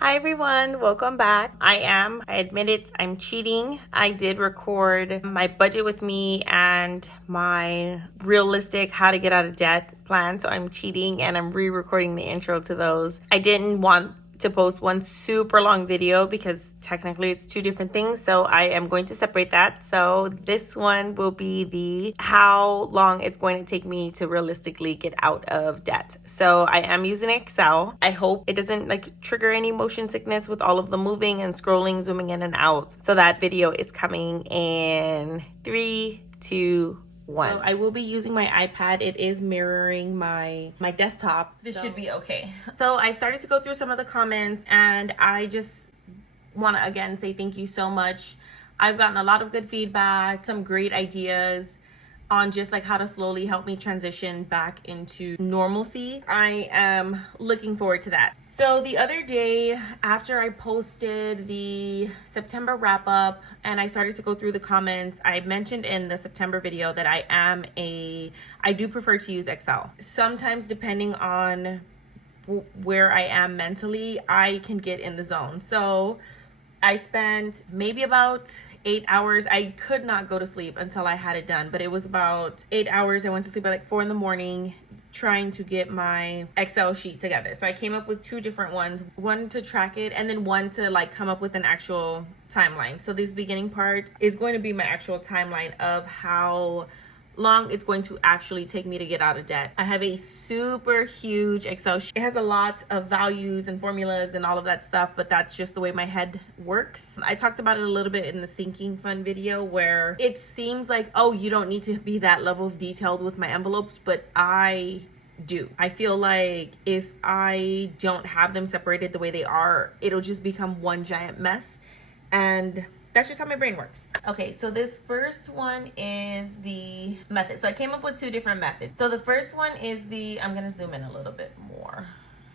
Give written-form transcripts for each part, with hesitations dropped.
Hi everyone, welcome back. I admit it, I'm cheating. I did record my budget with me and my realistic how to get out of debt plan. So I'm cheating and I'm re-recording the intro to those. I didn't want to post one super long video because technically it's two different things, so I am going to separate that. So this one will be the how long it's going to take me to realistically get out of debt. So I am using Excel. I hope it doesn't trigger any motion sickness with all of the moving and scrolling, zooming in and out. So that video is coming in 3, 2, 1. So I will be using my iPad. It is mirroring my desktop. This should be okay. So I started to go through some of the comments and I just want to again say thank you so much. I've gotten a lot of good feedback, some great ideas on just how to slowly help me transition back into normalcy. I am looking forward to that. So the other day after I posted the September wrap up and I started to go through the comments, I mentioned in the September video that I do prefer to use Excel. Sometimes depending on where I am mentally, I can get in the zone. So I spent maybe about 8 hours. I could not go to sleep until I had it done, but it was about 8 hours. I went to sleep at 4 in the morning trying to get my Excel sheet together. So I came up with 2 different ones, one to track it and then one to come up with an actual timeline. So this beginning part is going to be my actual timeline of how long it's going to actually take me to get out of debt. I have a super huge Excel sheet. It has a lot of values and formulas and all of that stuff, but that's just the way my head works. I talked about it a little bit in the sinking fund video where it seems like, oh, you don't need to be that level of detailed with my envelopes, but I do. I feel like if I don't have them separated the way they are, it'll just become one giant mess. And that's just how my brain works. Okay, so this first one is the method. So I came up with 2 different methods. So the first one is I'm gonna zoom in a little bit more.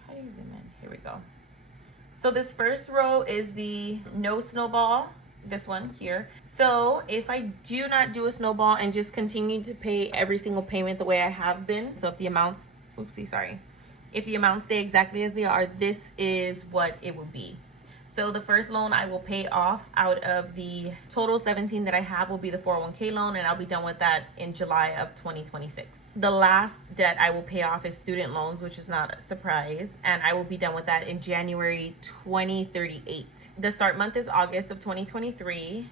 How do you zoom in? Here we go. So this first row is the no snowball, this one here. So if I do not do a snowball and just continue to pay every single payment the way I have been, so if the amounts, if the amounts stay exactly as they are, this is what it will be. So the first loan I will pay off out of the total 17 that I have will be the 401k loan, and I'll be done with that in July of 2026. The last debt I will pay off is student loans, which is not a surprise, and I will be done with that in January 2038. The start month is August of 2023.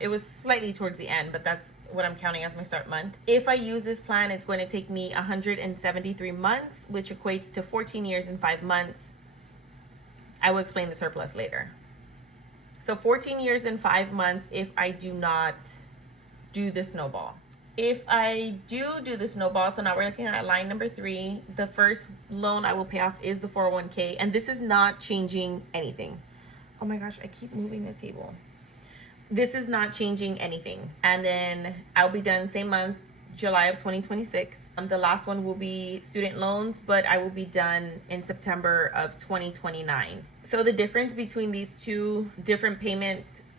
It was slightly towards the end, but that's what I'm counting as my start month. If I use this plan, it's going to take me 173 months, which equates to 14 years and 5 months. I will explain the surplus later. So 14 years and 5 months if I do not do the snowball. If I do the snowball, so now we're looking at line number 3, the first loan I will pay off is the 401k, and this is not changing anything. Oh my gosh, I keep moving the table. This is not changing anything. And then I'll be done same month, July of 2026. The last one will be student loans, but I will be done in September of 2029. So the difference between these 2 different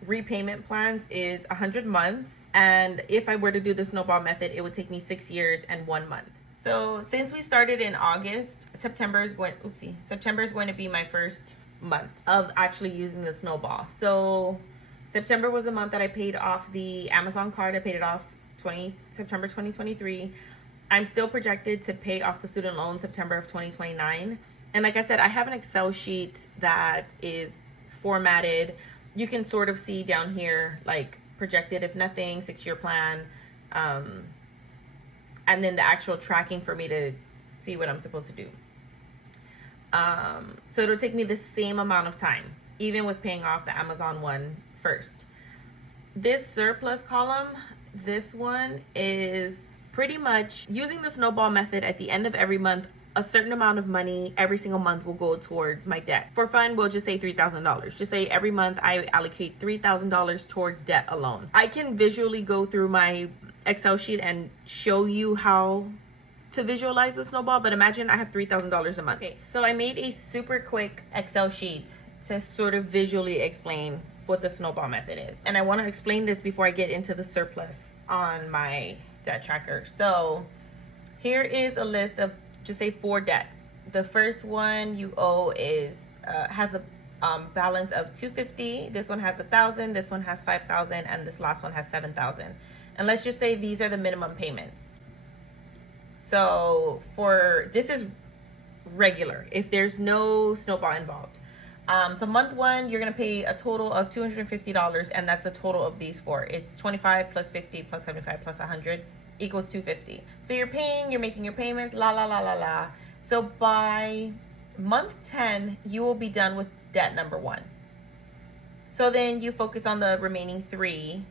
repayment plans is 100 months. And if I were to do the snowball method, it would take me 6 years and 1 month. So since we started in August, September is going to be my first month of actually using the snowball. So September was a month that I paid off the Amazon card. I paid it off September 2023. I'm still projected to pay off the student loan September of 2029. And like I said, I have an Excel sheet that is formatted. You can sort of see down here, projected if nothing, 6-year plan, and then the actual tracking for me to see what I'm supposed to do. So it'll take me the same amount of time, even with paying off the Amazon one first. This surplus column, this one is pretty much using the snowball method. At the end of every month, a certain amount of money every single month will go towards my debt. For fun, we'll just say $3,000. Just say every month I allocate $3,000 towards debt alone. I can visually go through my Excel sheet and show you how to visualize the snowball, but imagine I have $3,000 a month. Okay, so I made a super quick Excel sheet to sort of visually explain what the snowball method is. And I want to explain this before I get into the surplus on my debt tracker. So here is a list of just say 4 debts. The first one you owe is has balance of 250. This one has 1,000, this one has 5,000, and this last one has 7,000. And let's just say these are the minimum payments. So for this is regular if there's no snowball involved. So month one, you're gonna pay a total of $250, and that's the total of these four. It's 25 plus 50 plus 75 plus 100 equals 250. So you're making your payments, la la la la la. So by month 10, you will be done with debt number one. So then you focus on the remaining three.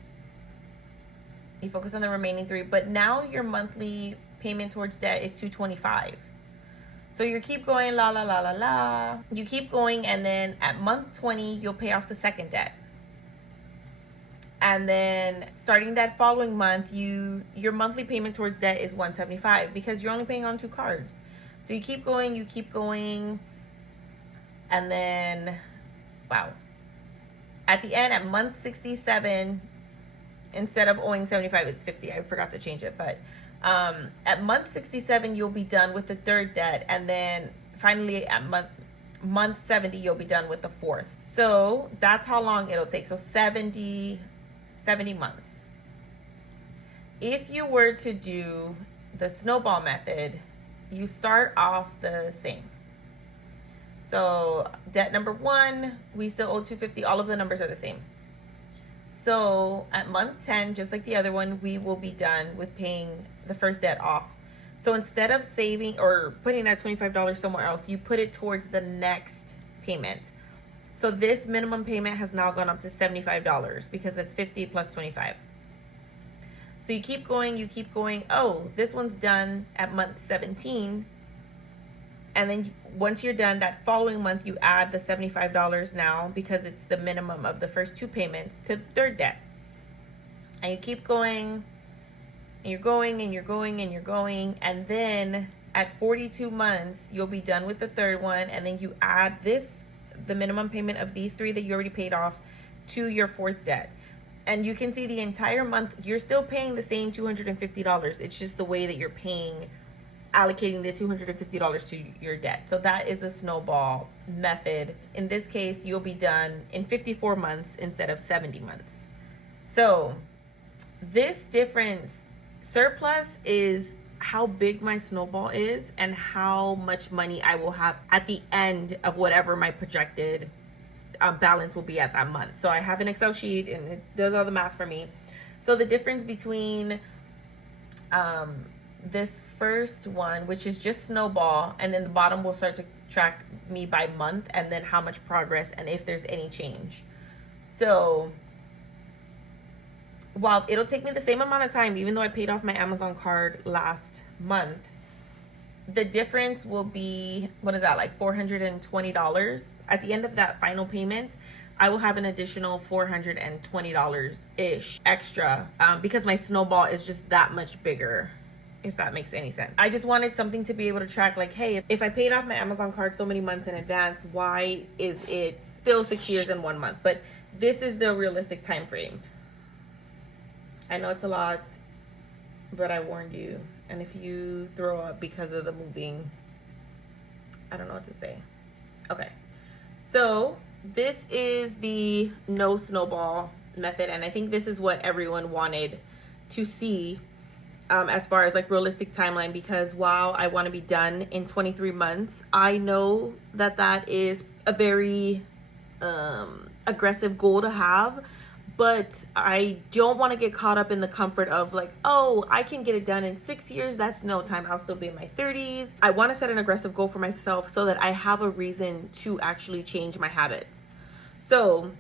But now your monthly payment towards debt is $225. So you keep going, la la la la la. You keep going, and then at month 20, you'll pay off the second debt. And then starting that following month, your monthly payment towards debt is $175 because you're only paying on 2 cards. So you keep going, and then, wow. At the end, at month 67, instead of owing 75, it's 50. I forgot to change it, but at month 67, you'll be done with the third debt, and then finally at month 70, you'll be done with the fourth. So that's how long it'll take. So 70 months. If you were to do the snowball method, you start off the same. So debt number one, we still owe $250. All of the numbers are the same. So at month 10, just like the other one, we will be done with paying the first debt off. So instead of saving or putting that $25 somewhere else, you put it towards the next payment. So this minimum payment has now gone up to $75 because it's 50 plus 25. So you keep going. Oh, this one's done at month 17. And then once you're done, that following month, you add the $75 now because it's the minimum of the first 2 payments to the third debt. And you keep going, and you're going. And then at 42 months, you'll be done with the third one. And then you add the minimum payment of these 3 that you already paid off to your fourth debt. And you can see the entire month, you're still paying the same $250. It's just the way that you're allocating the $250 to your debt. So that is the snowball method. In this case, you'll be done in 54 months instead of 70 months. So this difference, surplus, is how big my snowball is and how much money I will have at the end of whatever my projected balance will be at that month. So I have an Excel sheet and it does all the math for me. So the difference between this first one, which is just snowball, and then the bottom will start to track me by month and then how much progress and if there's any change. So while it'll take me the same amount of time, even though I paid off my Amazon card last month, the difference will be, what is that, like $420? At the end of that final payment, I will have an additional $420-ish extra because my snowball is just that much bigger, if that makes any sense. I just wanted something to be able to track, like, hey, if I paid off my Amazon card so many months in advance, why is it still 6 years and 1 month? But this is the realistic time frame. I know it's a lot, but I warned you. And if you throw up because of the moving, I don't know what to say. Okay, so this is the no snowball method, and I think this is what everyone wanted to see as far as like realistic timeline, because while I want to be done in 23 months, I know that that is a very aggressive goal to have. But I don't want to get caught up in the comfort of like, oh, I can get it done in 6 years. That's no time. I'll still be in my 30s. I want to set an aggressive goal for myself so that I have a reason to actually change my habits. So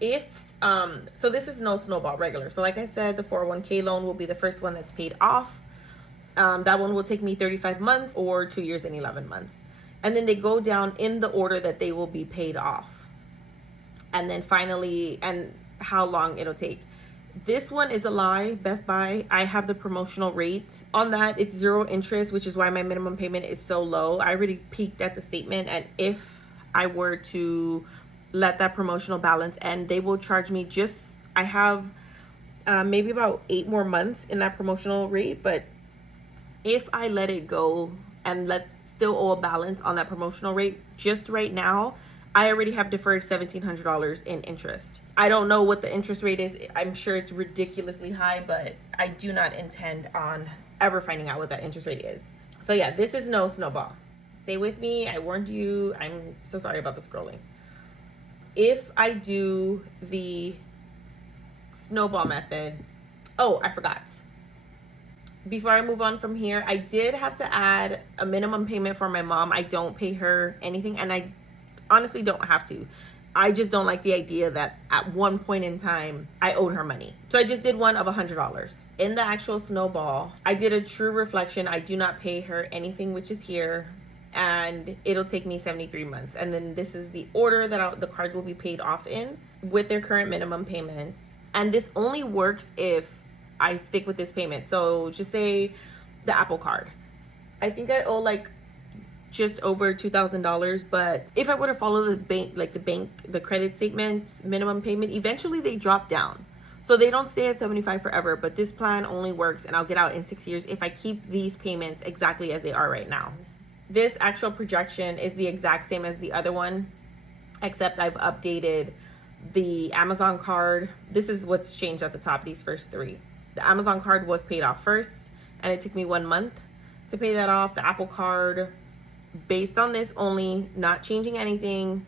so this is no snowball, regular. So like I said, the 401k loan will be the first one that's paid off. That one will take me 35 months or 2 years and 11 months. And then they go down in the order that they will be paid off. And then finally, and how long it'll take. This one is a lie, Best Buy. I have the promotional rate on that. It's 0 interest, which is why my minimum payment is so low. I already peeked at the statement, and if I were to let that promotional balance end, they will charge me I have maybe about 8 more months in that promotional rate, but if I let it go and still owe a balance on that promotional rate, just right now, I already have deferred $1,700 in interest. I don't know what the interest rate is. I'm sure it's ridiculously high, but I do not intend on ever finding out what that interest rate is. So yeah, this is no snowball. Stay with me. I warned you. I'm so sorry about the scrolling. If I do the snowball method, oh, I forgot. Before I move on from here, I did have to add a minimum payment for my mom. I don't pay her anything, and I honestly don't have to. I just don't like the idea that at one point in time I owed her money. So I just did one of $100. In the actual snowball, I did a true reflection. I do not pay her anything, which is here, and it'll take me 73 months. And then this is the order that the cards will be paid off in with their current minimum payments. And this only works if I stick with this payment. So just say the Apple card. I think I owe like just over $2,000, but if I were to follow the the credit statements minimum payment, eventually they drop down. So they don't stay at 75 forever, but this plan only works and I'll get out in 6 years if I keep these payments exactly as they are right now. This actual projection is the exact same as the other one, except I've updated the Amazon card. This is what's changed at the top, these first three. The Amazon card was paid off first, and it took me 1 month to pay that off. The Apple card, based on this only, not changing anything,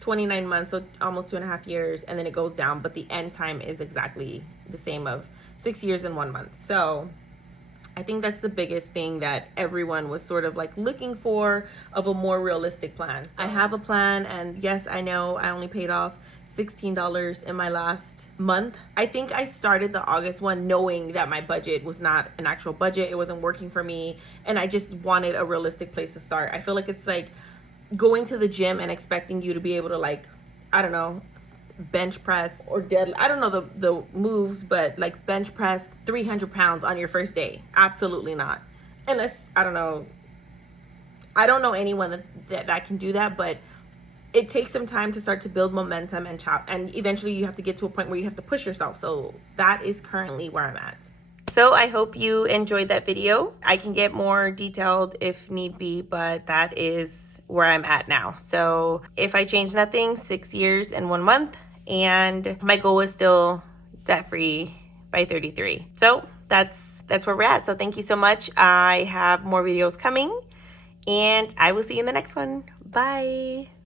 29 months, so almost 2.5 years, and then it goes down, but the end time is exactly the same of 6 years and 1 month. So I think that's the biggest thing that everyone was sort of like looking for, of a more realistic plan. So I have a plan, and yes, I know I only paid off $16 in my last month. I think I started the August one knowing that my budget was not an actual budget. It wasn't working for me, and I just wanted a realistic place to start. I feel like it's like going to the gym and expecting you to be able to, like, I don't know, bench press or dead, I don't know the moves, but like bench press 300 pounds on your first day. Absolutely not. Unless, I don't know anyone that can do that, but it takes some time to start to build momentum and eventually you have to get to a point where you have to push yourself. So that is currently where I'm at. So I hope you enjoyed that video. I can get more detailed if need be, but that is where I'm at now. So if I change nothing, 6 years and 1 month, and my goal is still debt-free by 33. So that's where we're at. So thank you so much. I have more videos coming, and I will see you in the next one. Bye.